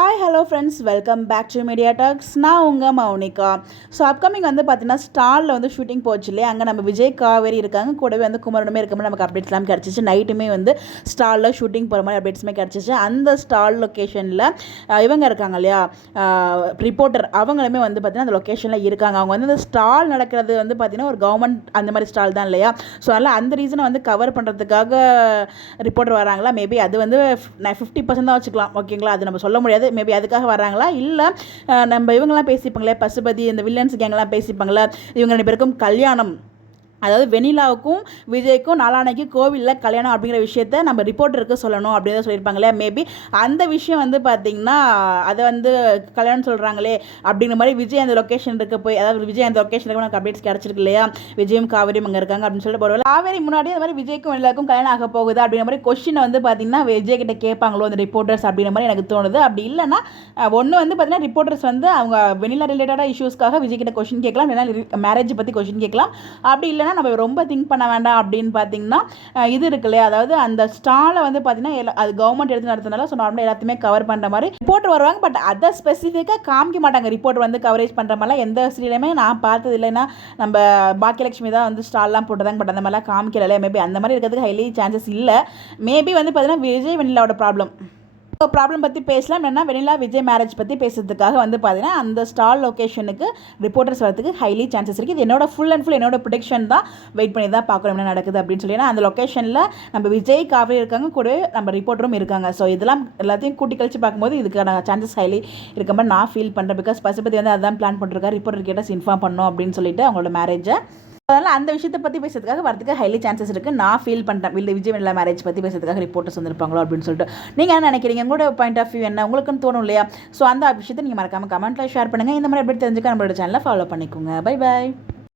Hi hello friends, welcome back to media talks. நான் உங்கள் Mounika. So upcoming வந்து பார்த்தீங்கன்னா ஸ்டாலில் வந்து ஷூட்டிங் போச்சு இல்லையா, அங்கே நம்ம விஜய் காவேரி இருக்காங்க, கூடவே வந்து குமரனுமே இருக்க மாதிரி நமக்கு அப்டேட்ஸ்லாம் கிடச்சிச்சு. நைட்டுமே வந்து ஸ்டாலில் ஷூட்டிங் போகிற மாதிரி அப்டேட்ஸுமே கிடச்சிச்சு. அந்த ஸ்டால் லொக்கேஷனில் இவங்க இருக்காங்க இல்லையா, ரிப்போர்ட்டர், அவங்களுமே வந்து பார்த்திங்கன்னா அந்த லொக்கேஷனில் இருக்காங்க. அவங்க வந்து அந்த ஸ்டால் நடக்கிறது வந்து பார்த்திங்கன்னா ஒரு கவர்மெண்ட் அந்த மாதிரி ஸ்டால் தான் இல்லையா. ஸோ அதனால் அந்த ரீசனை வந்து கவர் பண்ணுறதுக்காக ரிப்போர்ட்டர் வராங்களா, மேபி அது வந்து 50% தான் வச்சுக்கலாம், ஓகேங்களா. அது நம்ம சொல்ல முடியாது. மேபி அதுக்காக வராங்களா, இல்லை நம்ம இவங்கெல்லாம் பேசிப்பாங்களே, பசுபதி, இந்த வில்லன்ஸ் கேங்கெல்லாம் பேசிப்பாங்களே, இவங்க 2 பேருக்கும் கல்யாணம், அதாவது வெண்ணிலாவுக்கும் விஜய்க்கும் நாளானைக்கு கோவிலில் கல்யாணம் அப்படிங்கிற விஷயத்த நம்ம ரிப்போர்ட்டருக்கு சொல்லணும் அப்படின்னு தான் சொல்லியிருப்பாங்களே. மேபி அந்த விஷயம் வந்து பார்த்திங்கன்னா அதை வந்து கல்யாணம் சொல்கிறாங்களே அப்படிங்கிற மாதிரி விஜய் அந்த லொக்கேஷன் இருக்க போய், அதாவது விஜய் அந்த லொக்கேஷனுக்கு நமக்கு அப்டேட்ஸ் கிடச்சிருக்கு இல்லையா, விஜயும் காவேரியும் அங்கே இருக்காங்க அப்படின்னு சொல்லிட்டு போடுவாங்க. காவேரி முன்னாடி அந்த மாதிரி விஜய்க்கும் வெண்ணிலாவுக்கும் கல்யாணம் ஆக போகுது அப்படிங்கிற மாதிரி கொஸ்டினை வந்து பார்த்திங்கன்னா விஜய் கிட்ட கேட்பாங்களோ அந்த ரிப்போர்ட்டர்ஸ் அப்படிங்கிற மாதிரி எனக்கு தோணுது. அப்படி இல்லைன்னா ஒன்று வந்து பார்த்திங்கன்னா ரிப்போர்ட்டர்ஸ் வந்து அவங்க வெண்ணிலா ரிலேட்டடாக இஷ்யூஸ்க்காக விஜய் கிட்ட கொஸ்டின் கேட்கலாம், இல்லைனா மேரேஜ் பற்றி கொஸ்டின் கேட்கலாம். அப்படி இல்லைனா நம்ம ரொம்ப திங்க் பண்ண வேண்டாம் அப்படின்னு பார்த்தீங்கன்னா இது இருக்கு இல்லையா, அதாவது அந்த ஸ்டாலை வந்து பார்த்தீங்கன்னா அது கவர்மெண்ட் எடுத்து நடத்துனால, ஸோ நார்மலாக எல்லாத்தையுமே கவர் பண்ணுற மாதிரி ரிப்போர்ட் வருவாங்க. பட் அதை ஸ்பெசிஃபிக்காக காமிக்க மாட்டாங்க. ரிப்போர்ட் வந்து கவரேஜ் பண்ணுற மாதிரிலாம் எந்த சீரியலுமே நான் பார்த்தது இல்லைன்னா, நம்ம பாக்கியலட்சுமி தான் வந்து ஸ்டால்லாம் போட்டுதாங்க, பட் அந்த மாதிரிலாம் காமிக்கல இல்லையா. மேபி அந்த மாதிரி இருக்கிறதுக்கு ஹைலி சான்சஸ் இல்லை. மேபி வந்து பார்த்தீங்கன்னா விஜய் வெண்ணிலாவோட ப்ராப்ளம் பற்றி பேசலாம், இல்லைன்னா வெண்ணிலா விஜய் மேரேஜ் பற்றி பேசுறதுக்காக வந்து பார்த்தீங்கன்னா அந்த ஸ்டால் லொக்கேஷனுக்கு ரிப்போர்ட்டர்ஸ் வரதுக்கு ஹைலி சான்சஸ் இருக்குது. இது ஃபுல் அண்ட் ஃபுல் என்னோட ப்ரெடிக்ஷன் தான். வெயிட் பண்ணி தான் பார்க்கணும் என்ன நடக்குது அப்படின்னு சொல்லி. ஏன்னா அந்த லொக்கேஷனில் நம்ம விஜய் காவேரி இருக்காங்க, கூட நம்ம ரிப்போர்ட்டரும் இருக்காங்க. ஸோ இதெல்லாம் எல்லாத்தையும் கூட்டி கழிச்சு பார்க்கும்போது இதுக்கான சான்சஸ் ஹைலி இருக்க மாதிரி நான் ஃபீல் பண்ணுறேன். பிகாஸ் பசுபதி வந்து அதான் பிளான் பண்ணிருக்காரு, ரிப்போர்ட்டர் கிட்ட இன்ஃபார்ம் பண்ணணும் அப்படின்னு சொல்லிட்டு அவங்களோட மேரேஜை. அதனால் அந்த விஷயத்தை பற்றி பேசுறதுக்காக வரதுக்கு ஹைலி சான்சஸ் இருக்குது நான் ஃபீல் பண்ணுறேன். விஜய் வெண்ணிலா மேரேஜ் பற்றி பேசுறதுக்காக ரிப்போர்ட்டர்ஸ் வந்திருப்பாங்களோ அப்படின்னு சொல்லிட்டு. நீங்கள் என்ன நினைக்கிறீங்க? உங்களோட பாயிண்ட் ஆஃப் வியூ என்ன, உங்களுக்குன்னு தோணும் இல்லையா. ஸோ அந்த விஷயத்தை நீங்கள் மறக்காமல் கமெண்ட்டில் ஷேர் பண்ணுங்கள். இந்த மாதிரி எப்படி தெரிஞ்சுக்க நம்மளோட சேனலை ஃபாலோ பண்ணிக்கோங்க. Bye bye.